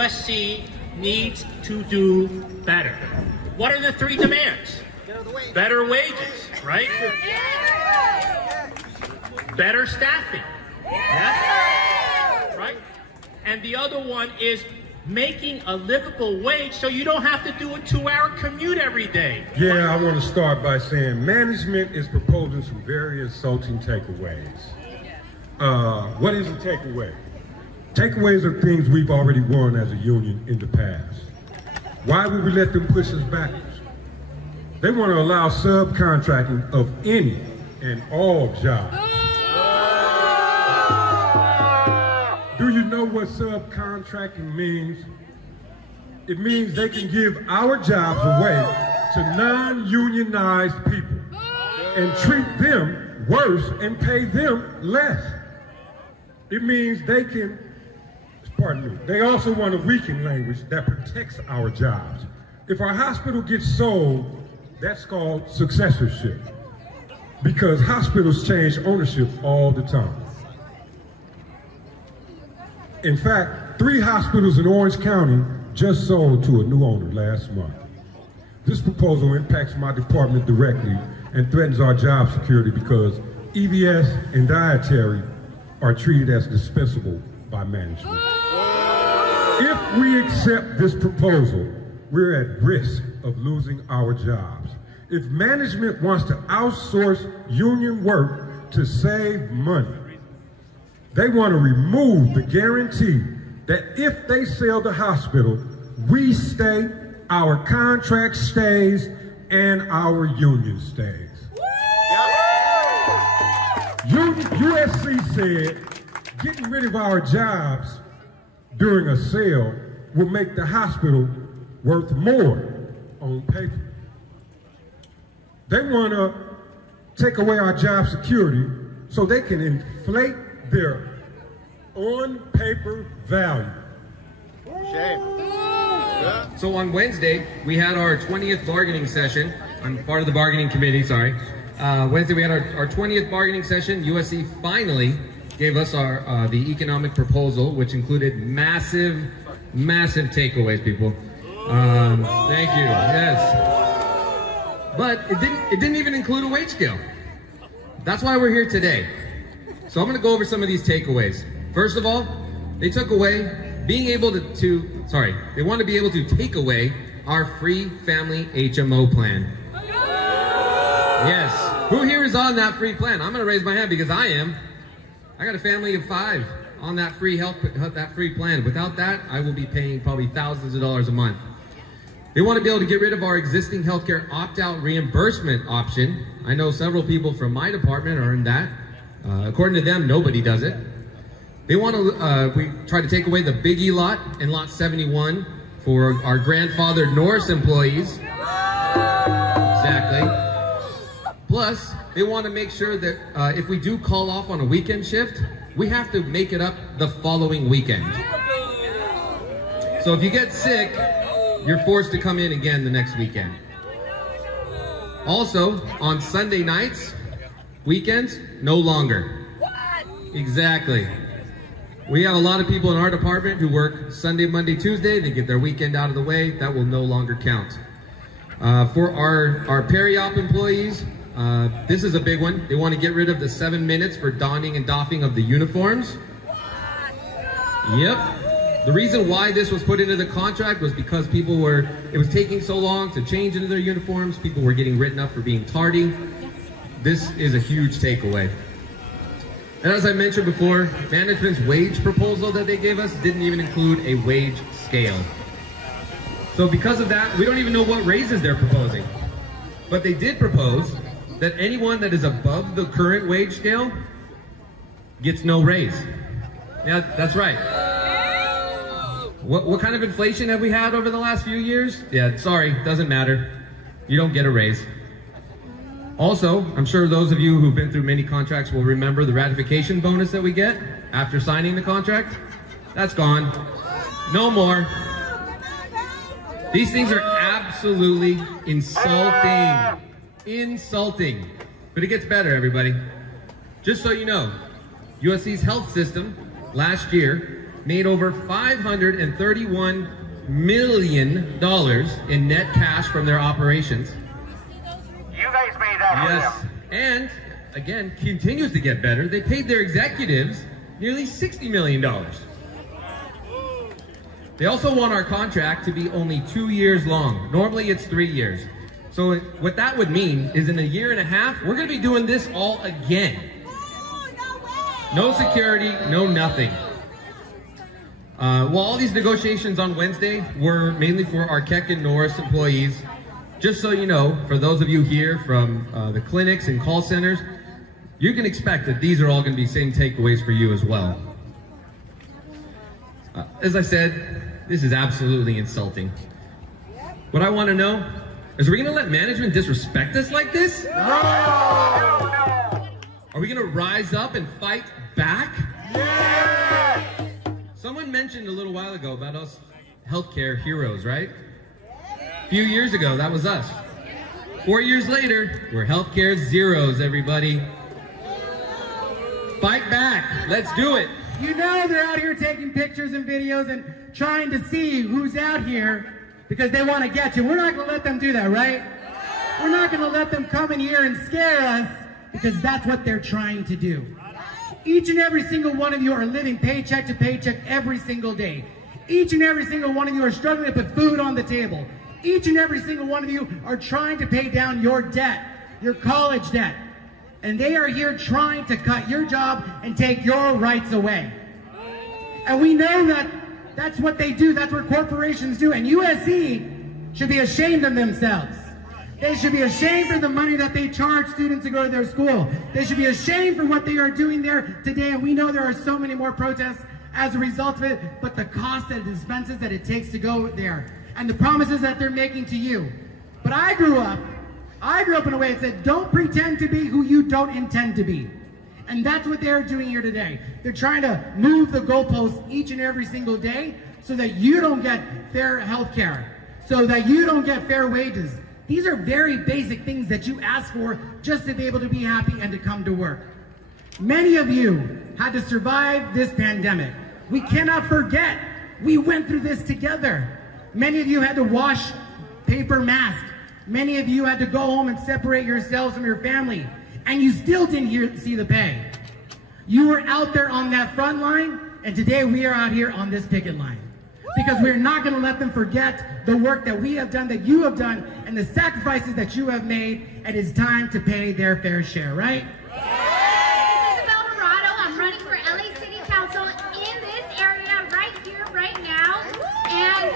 USC needs to do better. What are the three demands? Better wages, right? Better staffing, yes? Right? And the other one is making a livable wage so you don't have to do a 2-hour commute every day. Yeah, I want to start by saying management is proposing some very insulting takeaways. What is a takeaway? Takeaways are things we've already won as a union in the past. Why would we let them push us backwards? They want to allow subcontracting of any and all jobs. Do you know what subcontracting means? It means they can give our jobs away to non-unionized people and treat them worse and pay them less. It means they can, pardon me, they also want a weakened language that protects our jobs. If our hospital gets sold, that's called successorship, because hospitals change ownership all the time. In fact, 3 hospitals in Orange County just sold to a new owner last month. This proposal impacts my department directly and threatens our job security because EVS and dietary are treated as dispensable by management. If we accept this proposal, we're at risk of losing our jobs. If management wants to outsource union work to save money, they want to remove the guarantee that if they sell the hospital, we stay, our contract stays, and our union stays. USC said getting rid of our jobs during a sale will make the hospital worth more on paper. They want to take away our job security so they can inflate their on-paper value. Shame. Yeah. So on Wednesday, we had our 20th bargaining session. I'm part of the bargaining committee, sorry. Wednesday, we had our 20th bargaining session. USC finally gave us our the economic proposal, which included massive takeaways, people. Thank you, yes. But it didn't even include a wage scale. That's why we're here today. So I'm gonna go over some of these takeaways. First of all, they took away being able they want to be able to take away our free family HMO plan. Yes, who here is on that free plan? I'm gonna raise my hand because I am. I got a family of 5 on that free plan. Without that, I will be paying probably thousands of dollars a month. They want to be able to get rid of our existing healthcare opt-out reimbursement option. I know several people from my department are in that. According to them, nobody does it. They want to, we try to take away the Big E lot and lot 71 for our grandfathered Norris employees. Exactly. Plus, they want to make sure that if we do call off on a weekend shift, we have to make it up the following weekend. So if you get sick, you're forced to come in again the next weekend. Also, on Sunday nights, weekends, no longer. Exactly. We have a lot of people in our department who work Sunday, Monday, Tuesday. They get their weekend out of the way. That will no longer count. For our peri-op employees, this is a big one. They want to get rid of the 7 minutes for donning and doffing of the uniforms. Yep. The reason why this was put into the contract was because it was taking so long to change into their uniforms. People were getting written up for being tardy. This is a huge takeaway. And as I mentioned before, management's wage proposal that they gave us didn't even include a wage scale. So because of that, we don't even know what raises they're proposing. But they did propose that anyone that is above the current wage scale gets no raise. Yeah, that's right. What kind of inflation have we had over the last few years? Yeah, sorry, doesn't matter. You don't get a raise. Also, I'm sure those of you who've been through many contracts will remember the ratification bonus that we get after signing the contract. That's gone. No more. These things are absolutely insulting. Insulting. But it gets better, everybody. Just so you know, USC's health system last year made over $531 million in net cash from their operations. You guys made that. Yes, and again, continues to get better. They paid their executives nearly $60 million. They also want our contract to be only 2 years long. Normally it's 3 years. So what that would mean is in a year and a half, we're gonna be doing this all again. No security, no nothing. Well, all these negotiations on Wednesday were mainly for our Keck and Norris employees. Just so you know, for those of you here from the clinics and call centers, you can expect that these are all gonna be same takeaways for you as well. As I said, this is absolutely insulting. What I want to know is, are we going to let management disrespect us like this? No! Are we going to rise up and fight back? Yeah! Someone mentioned a little while ago about us healthcare heroes, right? A few years ago, that was us. 4 years later, we're healthcare zeros, everybody. Fight back. Let's do it. You know they're out here taking pictures and videos and trying to see who's out here because they want to get you. We're not going to let them do that, right? We're not going to let them come in here and scare us because that's what they're trying to do. Each and every single one of you are living paycheck to paycheck every single day. Each and every single one of you are struggling to put food on the table. Each and every single one of you are trying to pay down your debt, your college debt. And they are here trying to cut your job and take your rights away. And we know that that's what they do. That's what corporations do. And USC should be ashamed of themselves. They should be ashamed for the money that they charge students to go to their school. They should be ashamed for what they are doing there today. And we know there are so many more protests as a result of it, but the cost and expenses that it takes to go there and the promises that they're making to you. But I grew up in a way that said, don't pretend to be who you don't intend to be. And that's what they're doing here today. They're trying to move the goalposts each and every single day so that you don't get fair health care, so that you don't get fair wages. These are very basic things that you ask for just to be able to be happy and to come to work. Many of you had to survive this pandemic. We cannot forget, we went through this together. Many of you had to wash paper masks. Many of you had to go home and separate yourselves from your family, and you still didn't see the pay. You were out there on that front line, and today we are out here on this picket line. Because we're not going to let them forget the work that we have done, that you have done, and the sacrifices that you have made, and it's time to pay their fair share, right? I'm running for LA City Council in this area right here, right now. And,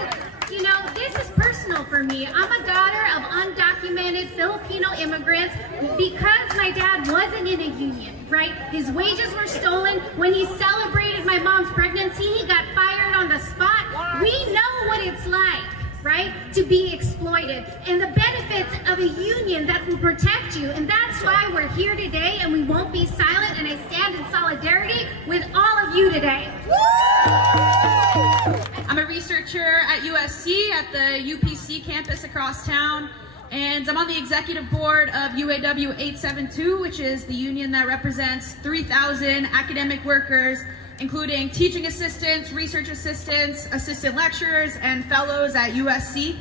you know, this is personal for me. I'm a daughter of undocumented Filipino immigrants because my dad wasn't in a union, right? His wages were stolen. When he celebrated my mom's pregnancy, he got fired on the spot. We know what it's like, right, to be exploited and the benefits of a union that will protect you. And that's why we're here today, and we won't be silent, and I stand in solidarity with all of you today. I'm a researcher at USC at the UPC campus across town, and I'm on the executive board of UAW 872, which is the union that represents 3,000 academic workers, including teaching assistants, research assistants, assistant lecturers, and fellows at USC.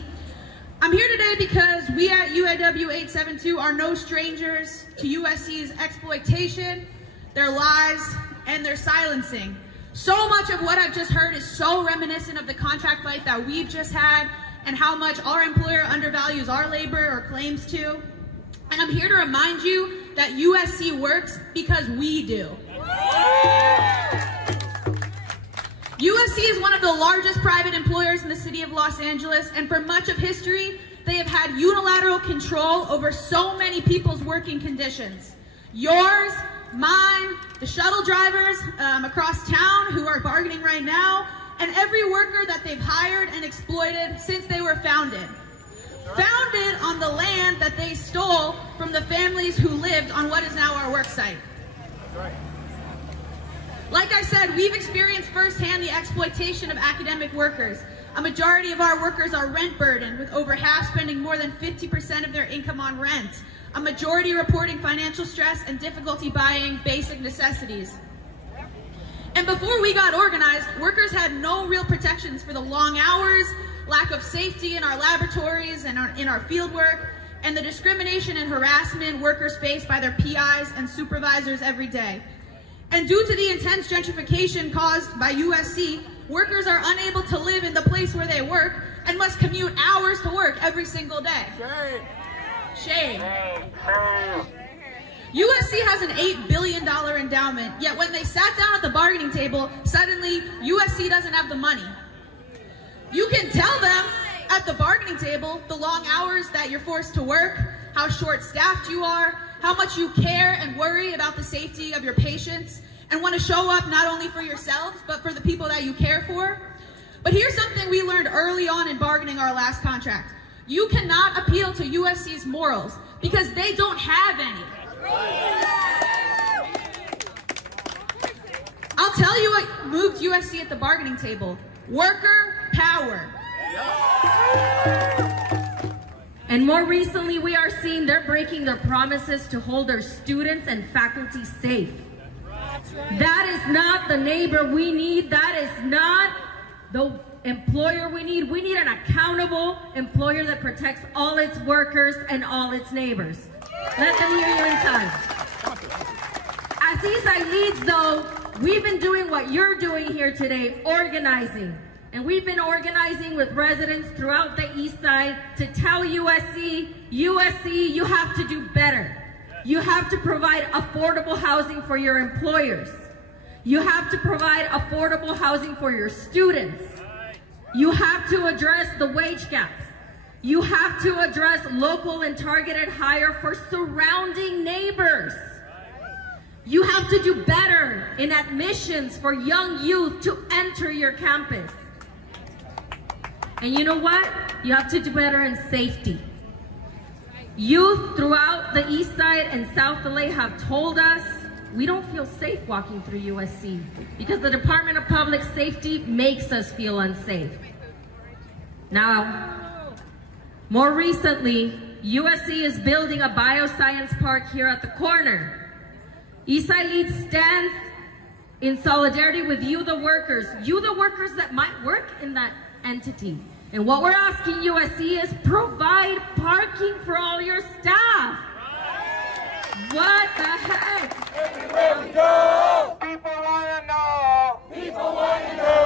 I'm here today because we at UAW 872 are no strangers to USC's exploitation, their lies, and their silencing. So much of what I've just heard is so reminiscent of the contract fight that we've just had and how much our employer undervalues our labor or claims to. And I'm here to remind you that USC works because we do. USC is one of the largest private employers in the city of Los Angeles, and for much of history, they have had unilateral control over so many people's working conditions. Yours, mine, the shuttle drivers across town who are bargaining right now, and every worker that they've hired and exploited since they were founded. Founded on the land that they stole from the families who lived on what is now our work site. Like I said, we've experienced firsthand the exploitation of academic workers. A majority of our workers are rent burdened, with over half spending more than 50% of their income on rent. A majority reporting financial stress and difficulty buying basic necessities. And before we got organized, workers had no real protections for the long hours, lack of safety in our laboratories and in our field work, and the discrimination and harassment workers face by their PIs and supervisors every day. And due to the intense gentrification caused by USC, workers are unable to live in the place where they work and must commute hours to work every single day. Shame. USC has an $8 billion endowment, yet when they sat down at the bargaining table, suddenly USC doesn't have the money. You can tell them at the bargaining table the long hours that you're forced to work, how short-staffed you are, how much you care and worry about the safety of your patients, and want to show up not only for yourselves, but for the people that you care for. But here's something we learned early on in bargaining our last contract. You cannot appeal to USC's morals because they don't have any. I'll tell you what moved USC at the bargaining table. Worker power. And more recently, we are seeing they're breaking their promises to hold their students and faculty safe. That is not the neighbor we need. That is not the employer we need. We need an accountable employer that protects all its workers and all its neighbors. Let them hear you in time. As Eastside leads, though, we've been doing what you're doing here today, organizing. And we've been organizing with residents throughout the East Side to tell USC, you have to do better. You have to provide affordable housing for your employers. You have to provide affordable housing for your students. You have to address the wage gaps. You have to address local and targeted hire for surrounding neighbors. You have to do better in admissions for young youth to enter your campus. And you know what? You have to do better in safety. Youth throughout the East Side and South LA have told us we don't feel safe walking through USC because the Department of Public Safety makes us feel unsafe. Now, more recently, USC is building a bioscience park here at the corner. Eastside Leads stands in solidarity with you, the workers that might work in that entity. And what we're asking USC is provide parking for all your staff. What the heck? Everywhere we go, people want to know. People want to know.